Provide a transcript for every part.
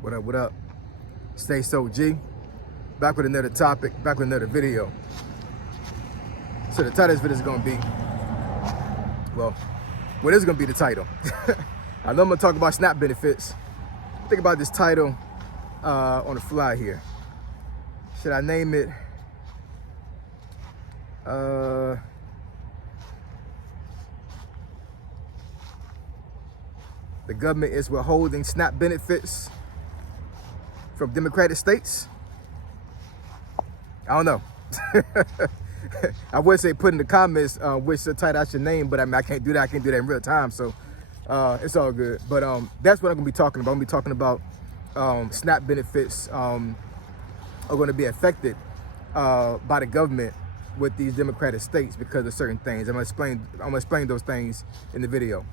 What up, what up? Stay so G. Back with another topic, back with another video. So the title of this video is gonna be, well, what is gonna be the title? I know I'm gonna talk about SNAP benefits. Think about this title on the fly here. Should I name it? The government is withholding SNAP benefits from Democratic states. I don't know. I would say put in the comments which title I should name, but I mean, I can't do that. I can't do that in real time, so it's all good. But that's what I'm gonna be talking about. I'm gonna be talking about SNAP benefits are going to be affected by the government with these Democratic states because of certain things. I'm gonna explain those things in the video.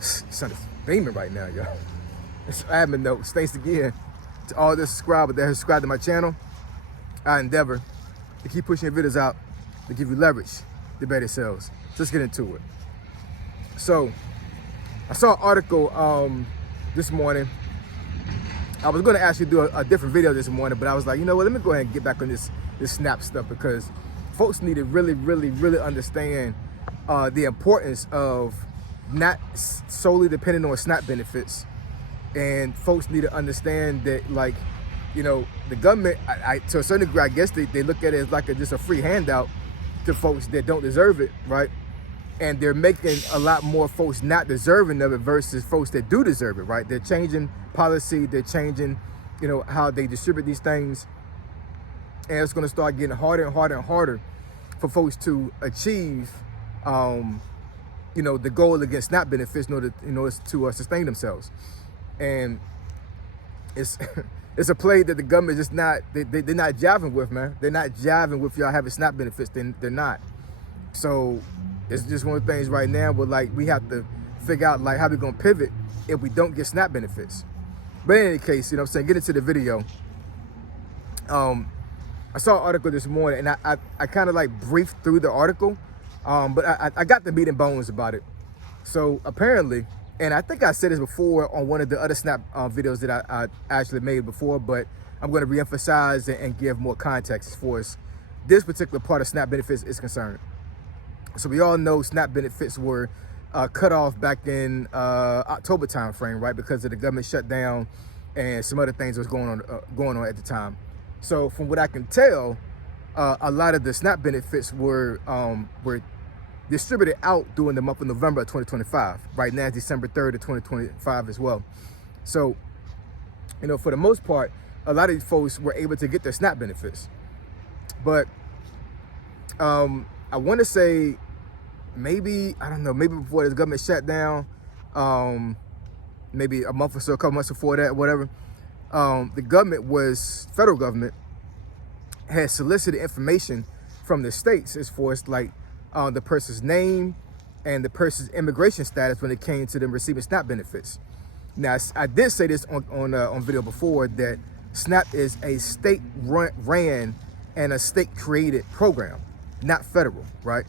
Sun is beaming right now, y'all. It's admin notes. Thanks again to all the subscribers that have subscribed to my channel. I endeavor to keep pushing videos out to give you leverage to better sales. So let's get into it. So I saw an article this morning. I was going to actually do a different video this morning, but I was like, you know what, let me go ahead and get back on this SNAP stuff because folks need to really understand the importance of not solely depending on SNAP benefits. And folks need to understand that, like, you know, the government, to a certain degree, I guess they look at it as like just a free handout to folks that don't deserve it, right? And they're making a lot more folks not deserving of it versus folks that do deserve it, right? They're changing policy, they're changing, you know, how they distribute these things. And it's gonna start getting harder and harder and harder for folks to achieve, you know, the goal against SNAP benefits in order, you know, is to sustain themselves. And it's it's a play that the government just not, they're not jiving with, man. They're not jiving with y'all having SNAP benefits, they're not. So it's just one of the things right now where, like, we have to figure out, like, how we gonna pivot if we don't get SNAP benefits. But in any case, you know what I'm saying, get into the video. I saw an article this morning and I kind of like briefed through the article, but I got the meat and bones about it. So apparently, and I think I said this before on one of the other SNAP videos that I actually made before, but I'm going to reemphasize and give more context as far as this particular part of SNAP benefits is concerned. So we all know SNAP benefits were cut off back in October timeframe, right? Because of the government shutdown and some other things that was going on at the time. So from what I can tell, a lot of the SNAP benefits were distributed out during the month of November of 2025. Right now, it's December 3rd of 2025 as well. So, you know, for the most part, a lot of these folks were able to get their SNAP benefits. But I want to say maybe, I don't know, maybe before the government shut down, maybe a month or so, a couple months before that, whatever, the government federal government had solicited information from the states as far as, like, the person's name and the person's immigration status when it came to them receiving SNAP benefits. Now, I did say this on video before that SNAP is a state ran and a state created program, not federal, right?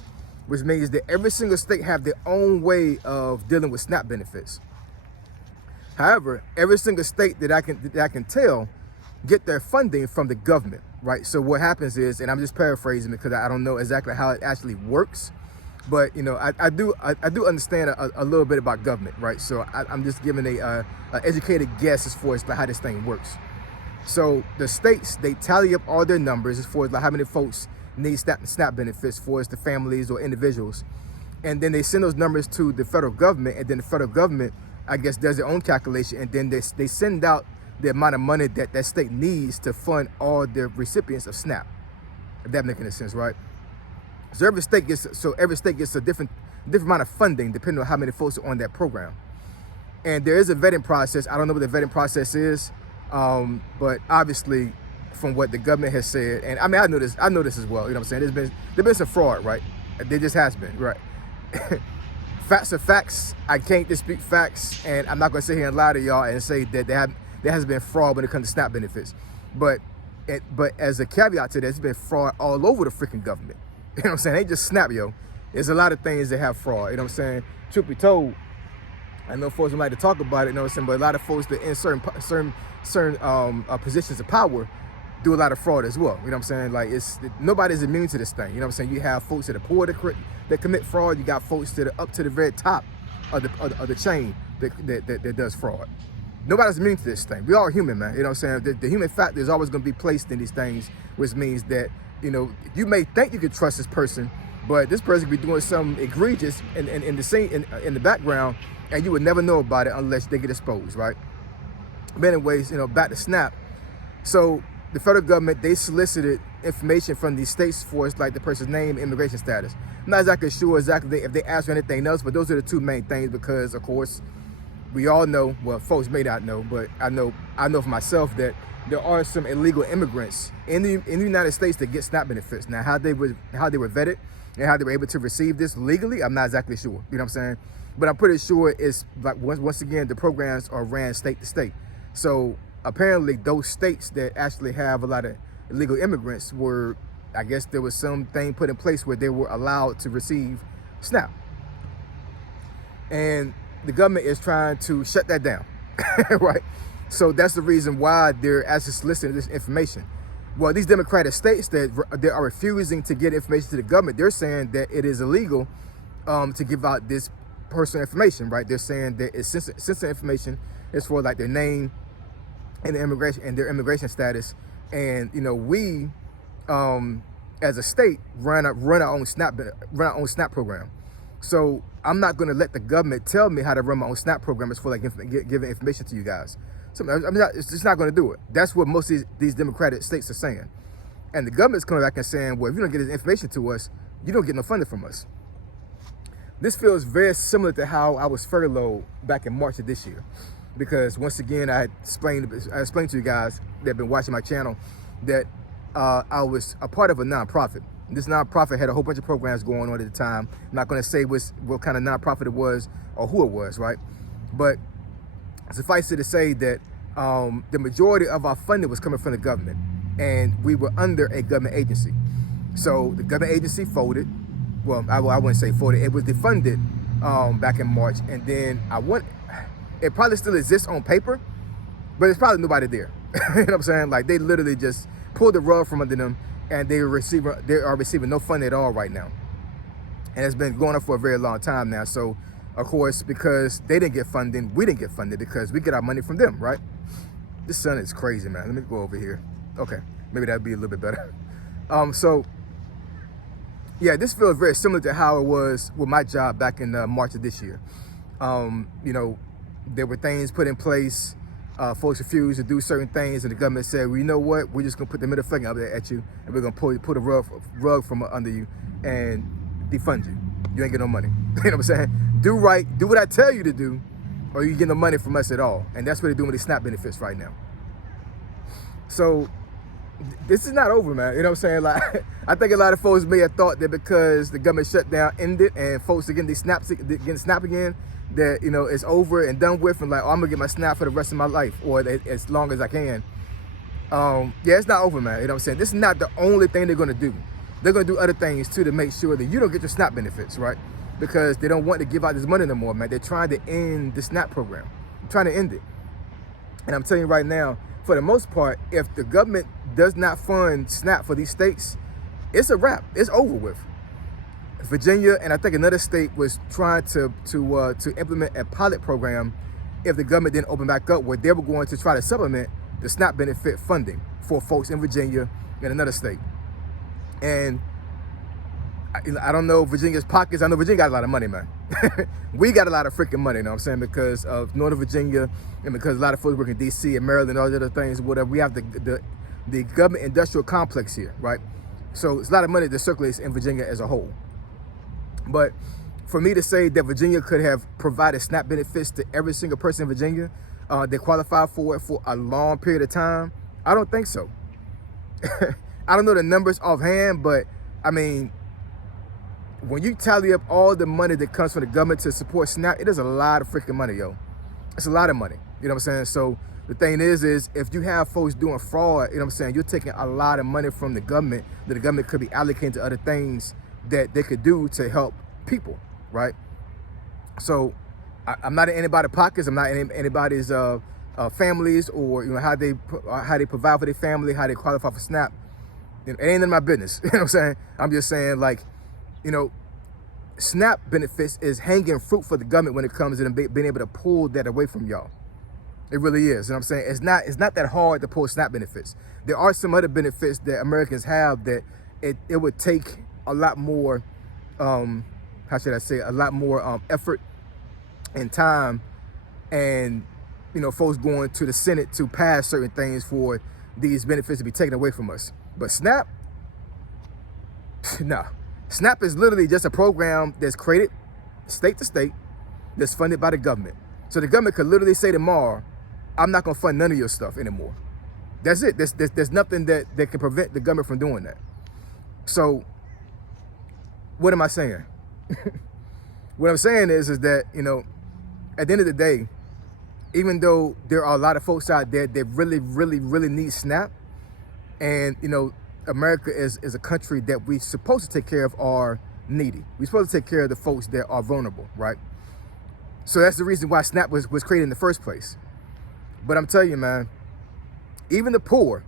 Which means that every single state have their own way of dealing with SNAP benefits. However, every single state that I can tell get their funding from the government, right? So what happens is, and I'm just paraphrasing because I don't know exactly how it actually works, but, you know, I do understand a little bit about government, right? So I'm just giving a educated guess as far as how this thing works. So the states, they tally up all their numbers as far as like how many folks need SNAP benefits for as the families or individuals, and then they send those numbers to the federal government, and then the federal government, I guess, does their own calculation, and then they send out the amount of money that that state needs to fund all the recipients of SNAP. If that makes any sense, right? So every state gets a different amount of funding depending on how many folks are on that program. And there is a vetting process. I don't know what the vetting process is, but obviously, from what the government has said, and I mean, I know this as well. You know what I'm saying? There's been some fraud, right? There just has been, right? Facts are facts. I can't dispute facts, and I'm not gonna sit here and lie to y'all and say that there has been fraud when it comes to SNAP benefits. But as a caveat to that, there's been fraud all over the freaking government. You know what I'm saying? They just SNAP, yo. There's a lot of things that have fraud. You know what I'm saying? Truth be told, I know folks don't like to talk about it, you know what I'm saying, but a lot of folks that in certain positions of power do a lot of fraud as well. You know what I'm saying? Like, nobody's immune to this thing. You know what I'm saying? You have folks that are poor that commit fraud. You got folks that are up to the very top of the chain that does fraud. Nobody's immune to this thing. We all human, man. You know what I'm saying? The human factor is always going to be placed in these things, which means that, you know, you may think you can trust this person, but this person could be doing something egregious in the background, and you would never know about it unless they get exposed, right? But anyways, you know, back to SNAP. So the federal government, they solicited information from these states for like the person's name, immigration status. I'm not exactly sure if they asked for anything else, but those are the two main things because, of course, we all know, well, folks may not know, but I know for myself that there are some illegal immigrants in the United States that get SNAP benefits. Now, how they were vetted and how they were able to receive this legally, I'm not exactly sure. You know what I'm saying? But I'm pretty sure it's like once again, the programs are ran state to state. So apparently those states that actually have a lot of illegal immigrants were, I guess there was something put in place where they were allowed to receive SNAP. And the government is trying to shut that down, right? So that's the reason why they're actually soliciting this information. Well, these Democratic states that are refusing to get information to the government, they're saying that it is illegal to give out this personal information, right? They're saying that it's sensitive information. It's for like their name and their immigration status. And you know, we as a state run our own SNAP program. So I'm not going to let the government tell me how to run my own SNAP program. It's for like giving information to you guys. So it's just not going to do it. That's what most of these Democratic states are saying. And the government's coming back and saying, well, if you don't get this information to us, you don't get no funding from us. This feels very similar to how I was furloughed back in March of this year. Because once again, I explained to you guys that have been watching my channel that I was a part of a nonprofit. This nonprofit had a whole bunch of programs going on at the time. I'm not going to say what kind of nonprofit it was or who it was, right? But suffice it to say that the majority of our funding was coming from the government, and we were under a government agency. So the government agency folded. Well, I wouldn't say folded. It was defunded back in March, and then it probably still exists on paper, but there's probably nobody there. You know what I'm saying? Like, they literally just pulled the rug from under them, and they are receiving no funding at all right now. And it's been going on for a very long time now. So, of course, because they didn't get funding, we didn't get funded because we get our money from them, right? This sun is crazy, man. Let me go over here. Okay, maybe that'd be a little bit better. So, yeah, this feels very similar to how it was with my job back in March of this year. You know, there were things put in place. Folks refused to do certain things, and the government said, well, you know what? We're just going to put the middle finger up there at you, and we're going to pull the rug from under you and defund you. You ain't get no money. You know what I'm saying? Do right, do what I tell you to do, or you get no money from us at all. And that's what they're doing with these SNAP benefits right now. So this is not over, man. You know what I'm saying? Like, I think a lot of folks may have thought that because the government shutdown ended and folks are getting SNAP again, that, you know, it's over and done with, and like, oh, I'm gonna get my SNAP for the rest of my life, or as long as I can. Yeah, it's not over, man. You know what I'm saying? This is not the only thing they're gonna do. They're gonna do other things too to make sure that you don't get your SNAP benefits, right? Because they don't want to give out this money no more, man. They're trying to end the SNAP program. They're trying to end it. And I'm telling you right now, for the most part, if the government does not fund SNAP for these states, it's a wrap. It's over with. Virginia and I think another state was trying to implement a pilot program if the government didn't open back up, where they were going to try to supplement the SNAP benefit funding for folks in Virginia and another state. And I don't know Virginia's pockets. I know Virginia got a lot of money, man. We got a lot of freaking money, you know what I'm saying, because of Northern Virginia and because a lot of folks work in DC and Maryland and all the other things, whatever. We have the government industrial complex here, right? So it's a lot of money that circulates in Virginia as a whole. But for me to say that Virginia could have provided SNAP benefits to every single person in Virginia that qualified for it for a long period of time, I don't think so. I don't know the numbers offhand, but I mean, when you tally up all the money that comes from the government to support SNAP, it is a lot of freaking money, yo. It's a lot of money, you know what I'm saying? So the thing is if you have folks doing fraud, you know what I'm saying, you're taking a lot of money from the government that the government could be allocating to other things that they could do to help people, right? So I'm not in anybody's pockets. I'm not in anybody's families, or how they provide for their family, how they qualify for SNAP. It ain't none of my business. You know what I'm saying? I'm just saying, like, SNAP benefits is hanging fruit for the government when it comes to them being able to pull that away from y'all. It really is. You know what I'm saying? It's not that hard to pull SNAP benefits. There are some other benefits that Americans have that it would take a lot more, how should I say, a lot more effort and time, and folks going to the Senate to pass certain things for these benefits to be taken away from us. But SNAP, no. SNAP is literally just a program that's created state to state, that's funded by the government. So the government could literally say tomorrow, I'm not gonna fund none of your stuff anymore. That's it. There's nothing that can prevent the government from doing that. So what am I saying? What I'm saying is that, at the end of the day, even though there are a lot of folks out there that really, really, really need SNAP, and, America is a country that we're supposed to take care of our needy. We're supposed to take care of the folks that are vulnerable, right? So that's the reason why SNAP was created in the first place. But I'm telling you, man, even the poor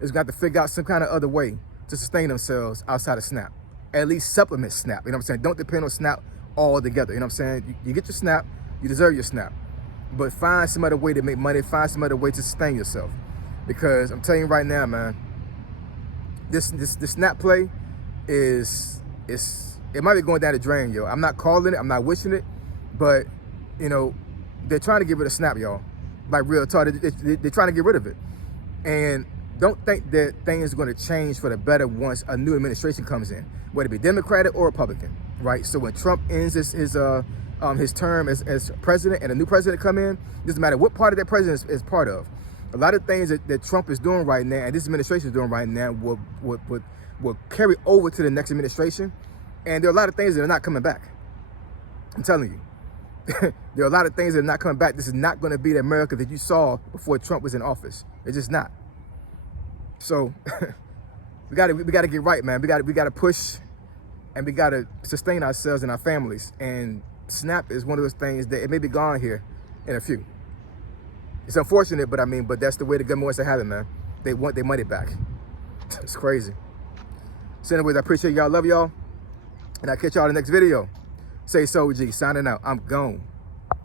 is going to have to figure out some kind of other way to sustain themselves outside of SNAP. At least supplement SNAP, you know what I'm saying? Don't depend on SNAP altogether, you know what I'm saying? You get your SNAP, you deserve your SNAP. But find some other way to make money, find some other way to sustain yourself. Because I'm telling you right now, man, this SNAP play it might be going down the drain, yo. I'm not calling it, I'm not wishing it, but they're trying to get rid of SNAP, y'all. Like, real talk, they're trying to get rid of it. And don't think that things are going to change for the better once a new administration comes in, whether it be Democratic or Republican, right? So when Trump ends his term as president and a new president come in, doesn't matter what party that president is part of. A lot of things that Trump is doing right now and this administration is doing right now will carry over to the next administration. And there are a lot of things that are not coming back. I'm telling you. There are a lot of things that are not coming back. This is not going to be the America that you saw before Trump was in office. It's just not. So we got to get right, man. We got to push, and we got to sustain ourselves and our families. And SNAP is one of those things that it may be gone here in a few. It's unfortunate, but that's the way the government wants to have it, man. They want their money back. It's crazy. So anyways, I appreciate y'all. Love y'all. And I'll catch y'all in the next video. Say so, G. Signing out. I'm gone.